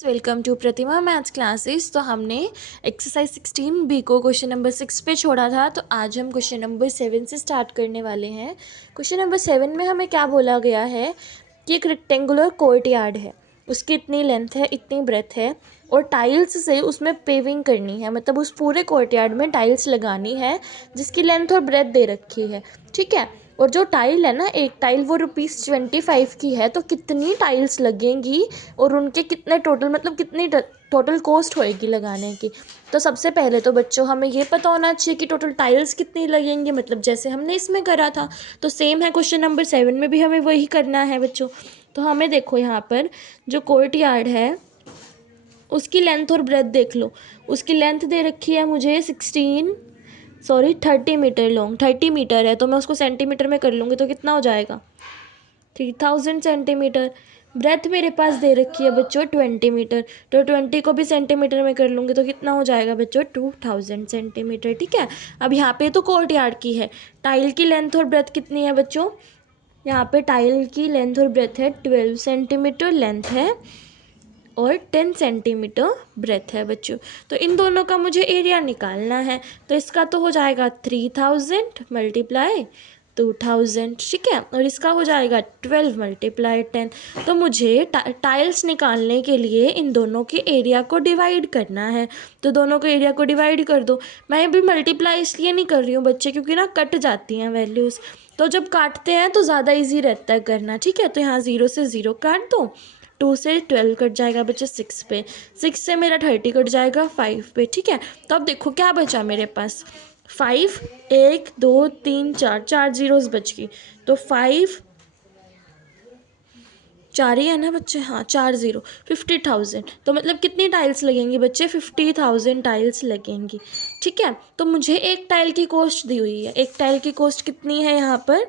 Welcome to Pratima maths classes. तो हमने exercise 16 B को क्वेश्चन नंबर 6 पे छोड़ा था, तो आज हम क्वेश्चन नंबर 7 से स्टार्ट करने वाले हैं। क्वेश्चन नंबर 7 में हमें क्या बोला गया है कि एक रेक्टेंगुलर कोर्ट यार्ड है, उसकी इतनी लेंथ है, इतनी ब्रेथ है और टाइल्स से उसमें पेविंग करनी है, मतलब उस पूरे कोर्ट यार्ड में टाइल्स लगानी है जिसकी लेंथ और ब्रेथ दे रखी है। ठीक है, और जो टाइल है ना, एक टाइल वो ₹25 की है, तो कितनी टाइल्स लगेंगी और उनके कितने टोटल, मतलब कितनी टोटल कॉस्ट होएगी लगाने की। तो सबसे पहले तो बच्चों हमें ये पता होना चाहिए कि टोटल टाइल्स कितनी लगेंगी, मतलब जैसे हमने इसमें करा था तो सेम है क्वेश्चन नंबर 7 में भी हमें वही करना है बच्चों। तो हमें देखो यहाँ पर जो कोर्ट यार्ड है उसकी लेंथ और ब्रेथ देख लो। उसकी लेंथ दे रखी है मुझे 30 मीटर लॉन्ग, 30 मीटर है, तो मैं उसको सेंटीमीटर में कर लूँगी तो कितना हो जाएगा 3000 सेंटीमीटर। ब्रेथ मेरे पास दे रखी है बच्चों 20 मीटर, तो 20 को भी सेंटीमीटर में कर लूँगी तो कितना हो जाएगा बच्चों 2000 सेंटीमीटर। ठीक है, अब यहाँ पे तो कोर्ट यार्ड की है, टाइल की लेंथ और ब्रेथ कितनी है बच्चों, यहाँ पे टाइल की लेंथ और ब्रेथ है 12 सेंटीमीटर लेंथ है और 10 सेंटीमीटर ब्रेथ है बच्चों। तो इन दोनों का मुझे एरिया निकालना है, तो इसका तो हो जाएगा 3000 मल्टीप्लाई 2000। ठीक है, और इसका हो जाएगा 12 मल्टीप्लाई 10। तो मुझे टाइल्स निकालने के लिए इन दोनों के एरिया को डिवाइड करना है, तो दोनों के एरिया को डिवाइड कर दो। मैं अभी मल्टीप्लाई इसलिए नहीं कर रही हूँ बच्चे क्योंकि ना कट जाती हैं वैल्यूज़, तो जब काटते हैं तो ज़्यादा ईजी रहता है करना। ठीक है, तो यहाँ 0 से 0 काट दो, 2 से 12 कट जाएगा बच्चे 6 पे, 6 से मेरा 30 कट जाएगा 5 पे। ठीक है, तो अब देखो क्या बचा मेरे पास 5, 1 2 3 4, 4 जीरोस बच गई, तो 5 4 ही है ना बच्चे, हाँ 4 0, 50,000। तो मतलब कितनी टाइल्स लगेंगी बच्चे 50,000 टाइल्स लगेंगी। ठीक है, तो मुझे एक टाइल की कॉस्ट दी हुई है, एक टाइल की कॉस्ट कितनी है यहाँ पर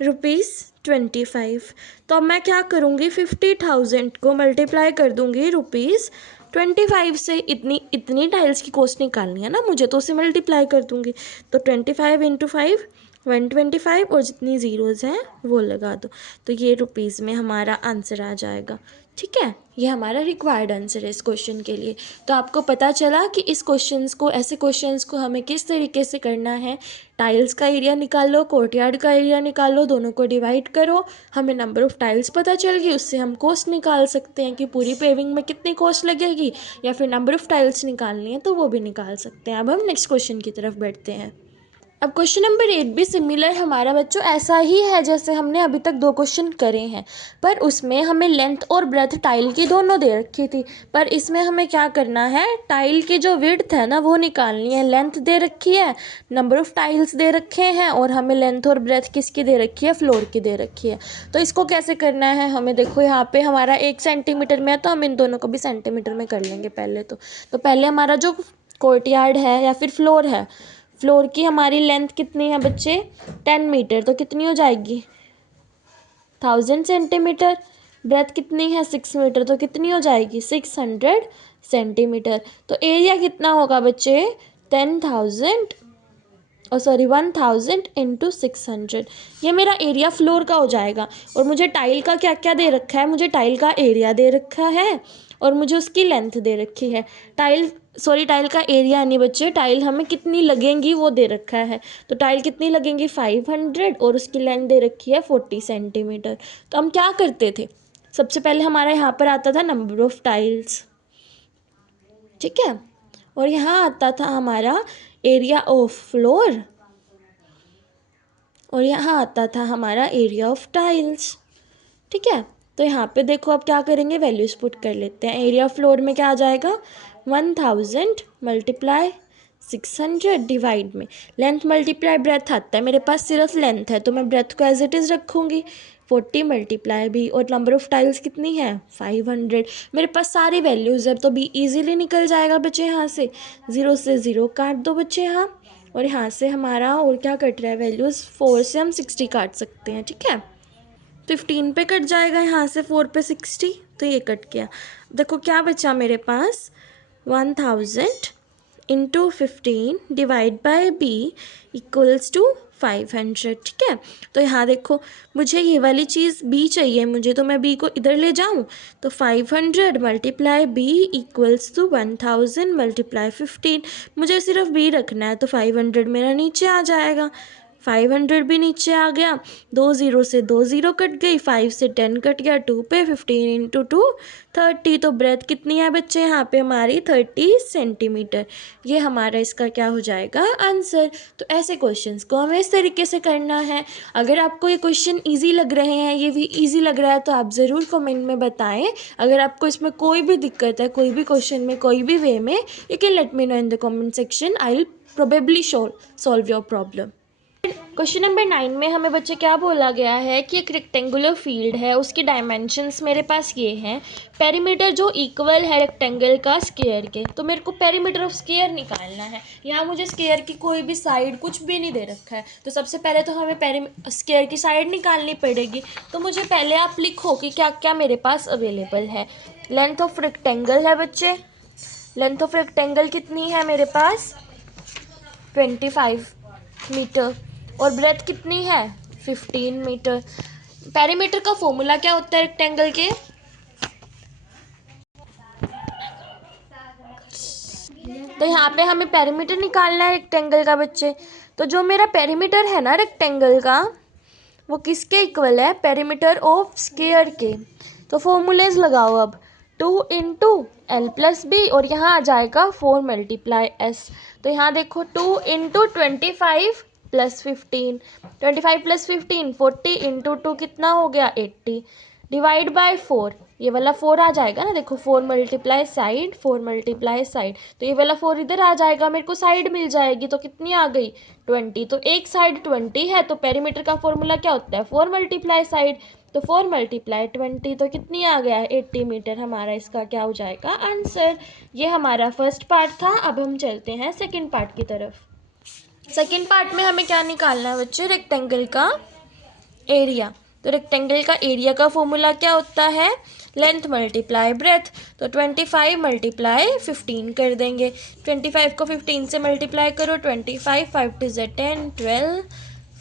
₹25। तो अब मैं क्या करूँगी 50,000 को मल्टीप्लाई कर दूँगी ₹25 से। इतनी इतनी टाइल्स की कॉस्ट निकालनी है ना मुझे, तो उसे मल्टीप्लाई कर दूँगी, तो 25 इंटू 5 125 और जितनी ज़ीरोज़ हैं वो लगा दो, तो ये रुपीज़ में हमारा आंसर आ जाएगा। ठीक है, ये हमारा रिक्वायर्ड आंसर है इस क्वेश्चन के लिए। तो आपको पता चला कि इस क्वेश्चंस को, ऐसे क्वेश्चंस को हमें किस तरीके से करना है। टाइल्स का एरिया निकालो, कोर्टयार्ड का एरिया निकालो, दोनों को डिवाइड करो, हमें नंबर ऑफ़ टाइल्स पता चल गई, उससे हम कॉस्ट निकाल सकते हैं कि पूरी पेविंग में कितनी कॉस्ट लगेगी, या फिर नंबर ऑफ़ टाइल्स निकालनी है तो वो भी निकाल सकते हैं। अब हम नेक्स्ट क्वेश्चन की तरफ बढ़ते हैं। अब क्वेश्चन नंबर 8 भी सिमिलर हमारा बच्चों ऐसा ही है जैसे हमने अभी तक 2 क्वेश्चन करे हैं, पर उसमें हमें लेंथ और ब्रेथ टाइल की दोनों दे रखी थी, पर इसमें हमें क्या करना है, टाइल की जो विड्थ है ना वो निकालनी है। लेंथ दे रखी है, नंबर ऑफ़ टाइल्स दे रखे हैं, और हमें लेंथ और ब्रेथ किसकी दे रखी है, फ्लोर की दे रखी है। तो इसको कैसे करना है, हमें देखो यहाँ पे हमारा 1 सेंटीमीटर में है, तो हम इन दोनों को भी सेंटीमीटर में कर लेंगे पहले तो पहले हमारा जो कोर्टयार्ड है या फिर फ्लोर है, फ्लोर की हमारी लेंथ कितनी है बच्चे 10 मीटर, तो कितनी हो जाएगी 1000 सेंटीमीटर। ब्रेथ कितनी है 6 मीटर, तो कितनी हो जाएगी 600 सेंटीमीटर। तो एरिया कितना होगा बच्चे 10,000 1000 इंटू 600, ये मेरा एरिया फ्लोर का हो जाएगा। और मुझे टाइल का क्या क्या दे रखा है, मुझे टाइल का एरिया दे रखा है और मुझे उसकी लेंथ दे रखी है। टाइल का एरिया नहीं बच्चे, टाइल हमें कितनी लगेंगी वो दे रखा है, तो टाइल कितनी लगेंगी 500 और उसकी लेंथ दे रखी है 40 सेंटीमीटर। तो हम क्या करते थे, सबसे पहले हमारा यहाँ पर आता था नंबर ऑफ़ टाइल्स, ठीक है, और यहाँ आता था हमारा एरिया ऑफ फ्लोर, और यहाँ आता था हमारा एरिया ऑफ टाइल्स। ठीक है, तो यहाँ पे देखो अब क्या करेंगे, वैल्यूज पुट कर लेते हैं। एरिया फ्लोर में क्या आ जाएगा 1000 मल्टीप्लाई 600 डिवाइड में लेंथ मल्टीप्लाई ब्रेथ आता है, मेरे पास सिर्फ लेंथ है तो मैं ब्रेथ को एज इट इज़ रखूँगी, 40 मल्टीप्लाई भी, और नंबर ऑफ़ टाइल्स कितनी है 500। मेरे पास सारी वैल्यूज़ है तो भी इजीली निकल जाएगा बच्चे। यहाँ से 0 से 0 काट दो बच्चे यहाँ, और यहाँ से हमारा और क्या कट रहा है वैल्यूज़, 4 से हम 60 काट सकते हैं। ठीक है, 15 पे कट जाएगा, यहाँ से 4 पे 60, तो ये कट गया। देखो क्या बचा मेरे पास 1000 into 15 divide by B equals to 500, ठीक है। तो यहाँ देखो मुझे ये वाली चीज़ b चाहिए मुझे, तो मैं b को इधर ले जाऊँ तो 500 multiply b equals to 1000 multiply 15। मुझे सिर्फ b रखना है, तो 500 मेरा नीचे आ जाएगा, 500 भी नीचे आ गया, 2 0 से 2 0 कट गई, 5 से 10 कट गया, 2 पे 15 इंटू 2 30। तो ब्रेथ कितनी है बच्चे यहाँ पे हमारी 30 सेंटीमीटर। ये हमारा इसका क्या हो जाएगा आंसर। तो ऐसे क्वेश्चंस को हमें इस तरीके से करना है। अगर आपको ये क्वेश्चन ईजी लग रहे हैं, ये भी ईजी लग रहा है, तो आप ज़रूर कमेंट में बताएं। अगर आपको इसमें कोई भी दिक्कत है, कोई भी क्वेश्चन में कोई भी वे में, you can let me know in the comment section, I will probably solve your problem. Question number 9 में हमें बच्चे क्या बोला गया है कि एक रेक्टेंगुलर फील्ड है, उसकी डायमेंशंस मेरे पास ये हैं, पेरीमीटर जो इक्वल है रेक्टेंगल का स्क्वायर के। तो मेरे को पेरीमीटर ऑफ स्क्वायर निकालना है। यहाँ मुझे स्क्वायर की कोई भी साइड कुछ भी नहीं दे रखा है, तो सबसे पहले तो हमें स्क्वायर की साइड निकालनी पड़ेगी। तो मुझे पहले आप लिखो कि क्या क्या मेरे पास अवेलेबल है। लेंथ ऑफ रेक्टेंगल है बच्चे, लेंथ ऑफ रेक्टेंगल कितनी है मेरे पास 25 मीटर, और ब्रेथ कितनी है 15 मीटर। पेरीमीटर का फॉर्मूला क्या होता है रेक्टेंगल के, तो यहाँ पे हमें पेरीमीटर निकालना है रेक्टेंगल का बच्चे। तो जो मेरा पेरीमीटर है ना रेक्टेंगल का, वो किसके इक्वल है, पेरीमीटर ऑफ स्क्वायर के। तो फॉर्मूलेज लगाओ अब, 2 इंटू एल प्लस बी, और यहाँ आ जाएगा 4 मल्टीप्लाई एस। तो यहाँ देखो 2 इंटू 25 प्लस 15, 25 प्लस 15 40 इंटू 2 कितना हो गया 80, डिवाइड बाय 4, ये वाला 4 आ जाएगा ना, देखो 4 मल्टीप्लाई साइड 4 मल्टीप्लाई साइड, तो ये वाला 4 इधर आ जाएगा, मेरे को साइड मिल जाएगी, तो कितनी आ गई 20। तो एक साइड 20 है, तो पेरीमीटर का फॉर्मूला क्या होता है 4 मल्टीप्लाई साइड, तो 4 मल्टीप्लाई 20, तो कितनी आ गया 80 मीटर। हमारा इसका क्या हो जाएगा आंसर। ये हमारा फर्स्ट पार्ट था। अब हम चलते हैं सेकेंड पार्ट की तरफ। सेकेंड पार्ट में हमें क्या निकालना है बच्चे, रेक्टेंगल का एरिया। तो रेक्टेंगल का एरिया का फॉर्मूला क्या होता है, लेंथ मल्टीप्लाई ब्रेथ। तो 25 मल्टीप्लाई 15 कर देंगे, 25 को 15 से मल्टीप्लाई करो, 25 5 2 10 12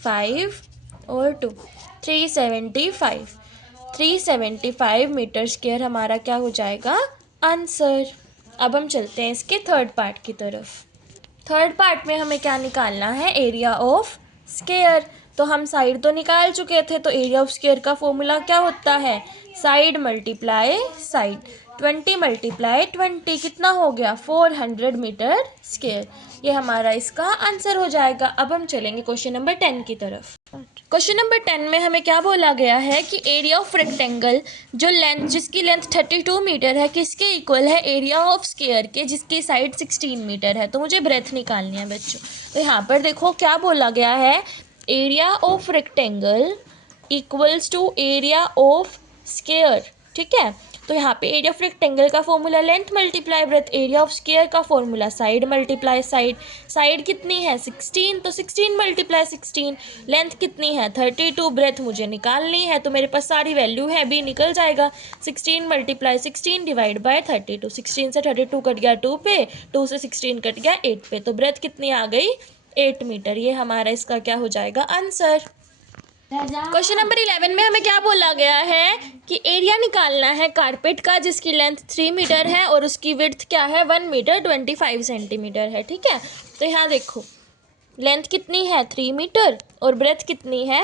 5 और 2 375, 375 मीटर स्क्वायर हमारा क्या हो जाएगा आंसर। अब हम चलते हैं इसके थर्ड पार्ट की तरफ। थर्ड पार्ट में हमें क्या निकालना है, एरिया ऑफ स्क्वायर। तो हम साइड तो निकाल चुके थे, तो एरिया ऑफ स्क्वायर का फॉर्मूला क्या होता है, साइड मल्टीप्लाई साइड। 20 मल्टीप्लाई 20 कितना हो गया 400 मीटर स्क्वायर। ये हमारा इसका आंसर हो जाएगा। अब हम चलेंगे क्वेश्चन नंबर 10 की तरफ। क्वेश्चन नंबर 10 में हमें क्या बोला गया है कि एरिया ऑफ रेक्टेंगल जो लेंथ, जिसकी लेंथ 32 मीटर है, किसके इक्वल है एरिया ऑफ स्क्वायर के जिसकी साइड 16 मीटर है। तो मुझे ब्रेथ निकालनी है बच्चों। तो यहाँ पर देखो क्या बोला गया है, area of rectangle equals to area of square, ठीक है। तो यहाँ पे एरिया ऑफ रेक्टेंगल का formula length multiply breadth, area of square का formula side multiply side. Side कितनी है 16, तो 16 मल्टीप्लाई 16। लेंथ कितनी है 32, ब्रेथ मुझे निकालनी है, तो मेरे पास सारी वैल्यू है, भी निकल जाएगा। 16 मल्टीप्लाई 16 डिवाइड बाय 32, 16 से 32 कट गया 2 पे, 2 से 16 कट गया 8 पे, तो ब्रेथ कितनी आ गई 8 मीटर। ये हमारा इसका क्या हो जाएगा आंसर। क्वेश्चन नंबर 11 में हमें क्या बोला गया है कि एरिया निकालना है कारपेट का जिसकी लेंथ 3 मीटर है और उसकी विड्थ क्या है 1 मीटर 25 सेंटीमीटर है, ठीक है। तो यहाँ देखो लेंथ कितनी है 3 मीटर और ब्रेथ कितनी है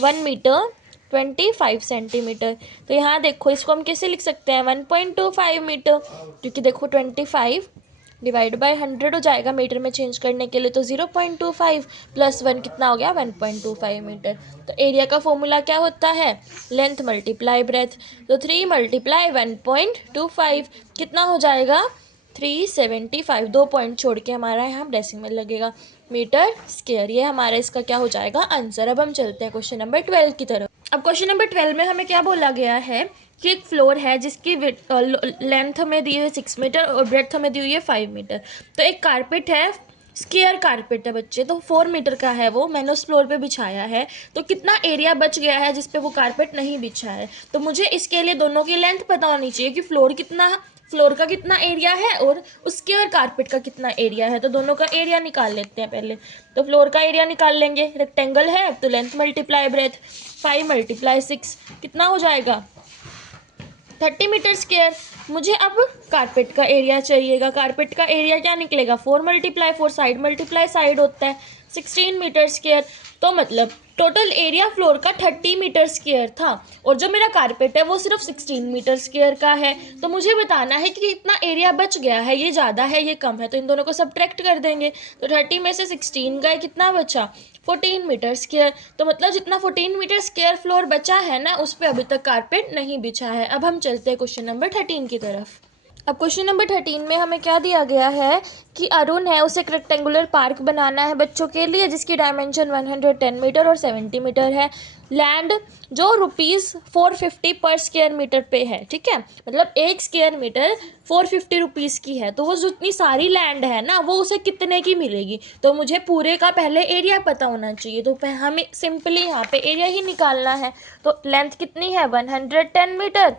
1 मीटर 25 सेंटीमीटर। तो यहाँ देखो इसको हम कैसे लिख सकते हैं 1.25 मीटर, क्योंकि देखो 25 डिवाइड बाय 100 हो जाएगा मीटर में चेंज करने के लिए, तो 0.25 प्लस 1 कितना हो गया 1.25 मीटर। तो एरिया का फॉर्मूला क्या होता है लेंथ मल्टीप्लाई ब्रेथ, तो 3 मल्टीप्लाई 1.25 कितना हो जाएगा 375, 2 पॉइंट छोड़ के हमारा यहाँ डेसिमल लगेगा मीटर स्क्वायर। ये हमारा इसका क्या हो जाएगा आंसर। अब हम चलते हैं क्वेश्चन नंबर 12 की तरफ। अब क्वेश्चन नंबर 12 में हमें क्या बोला गया है कि एक फ्लोर है जिसकी लेंथ हमें दी हुई है 6 मीटर और ब्रेथ हमें दी हुई है 5 मीटर। तो एक कारपेट है, स्क्वायर कारपेट है बच्चे, तो 4 मीटर का है वो, मैंने उस फ्लोर पे बिछाया है। तो कितना एरिया बच गया है जिस पे वो कारपेट नहीं बिछा है। तो मुझे इसके लिए दोनों की लेंथ पता होनी चाहिए कि फ्लोर कितना फ्लोर का कितना एरिया है और उसके और कारपेट का कितना एरिया है, तो दोनों का एरिया निकाल लेते हैं पहले। तो फ्लोर का एरिया निकाल लेंगे, रेक्टेंगल है तो लेंथ मल्टीप्लाई ब्रेथ, 5 × 6 कितना हो जाएगा 30 मीटर स्क्वायर। मुझे अब कारपेट का एरिया चाहिएगा। कारपेट का एरिया क्या निकलेगा 4 × 4 साइड मल्टीप्लाई साइड होता है 16 मीटर स्क्वायर। तो मतलब टोटल एरिया फ्लोर का 30 मीटर स्क्वायर था और जो मेरा कारपेट है वो सिर्फ 16 मीटर स्क्वायर का है। तो मुझे बताना है कि कितना एरिया बच गया है, ये ज़्यादा है ये कम है, तो इन दोनों को सब्ट्रैक्ट कर देंगे। तो 30 में से 16 गए, कितना बचा 14 मीटर स्क्वायर। तो मतलब जितना 14 मीटर स्क्वायर फ्लोर बचा है ना उस पर अभी तक कारपेट नहीं बिछा है। अब हम चलते हैं क्वेश्चन नंबर 13 की तरफ। अब क्वेश्चन नंबर 13 में हमें क्या दिया गया है कि अरुण है, उसे एक रेक्टेंगुलर पार्क बनाना है बच्चों के लिए जिसकी डायमेंशन 110 मीटर और 70 मीटर है। लैंड जो ₹450 पर स्क्वायर मीटर पे है, ठीक है, मतलब 1 स्क्वायर मीटर 450 रुपीज़ की है। तो वो जितनी सारी लैंड है ना वो उसे कितने की मिलेगी, तो मुझे पूरे का पहले एरिया पता होना चाहिए। तो हमें सिंपली यहाँ पे एरिया ही निकालना है। तो लेंथ कितनी है 110 मीटर,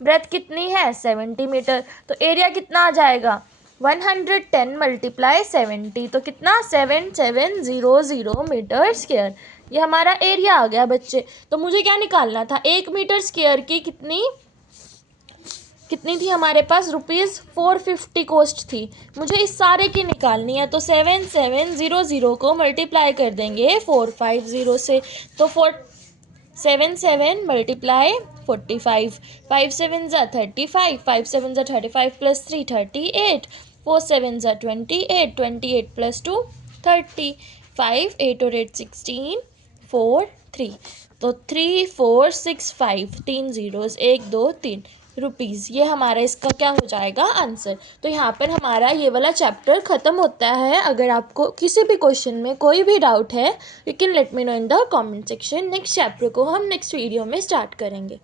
ब्रेथ कितनी है 70 मीटर, तो एरिया कितना आ जाएगा 110 × 70, तो कितना 7700 मीटर स्क्वायर। ये हमारा एरिया आ गया बच्चे। तो मुझे क्या निकालना था 1 मीटर स्क्वायर की कितनी थी हमारे पास ₹450 कॉस्ट थी, मुझे इस सारे की निकालनी है। तो 7700 को मल्टीप्लाई कर देंगे 450 से, तो 77 × 45, 5 7 35, 5 7 35 + 3 38, 4 7 28, 28 + 2 30, 5 8 और 8 16, 4 3, तो 3465, 3 zeros 1 2 3 रुपीज़, ये हमारा इसका क्या हो जाएगा आंसर। तो यहाँ पर हमारा ये वाला चैप्टर ख़त्म होता है। अगर आपको किसी भी क्वेश्चन में कोई भी डाउट है you can let me know in the comment section. Next chapter को हम नेक्स्ट वीडियो में स्टार्ट करेंगे।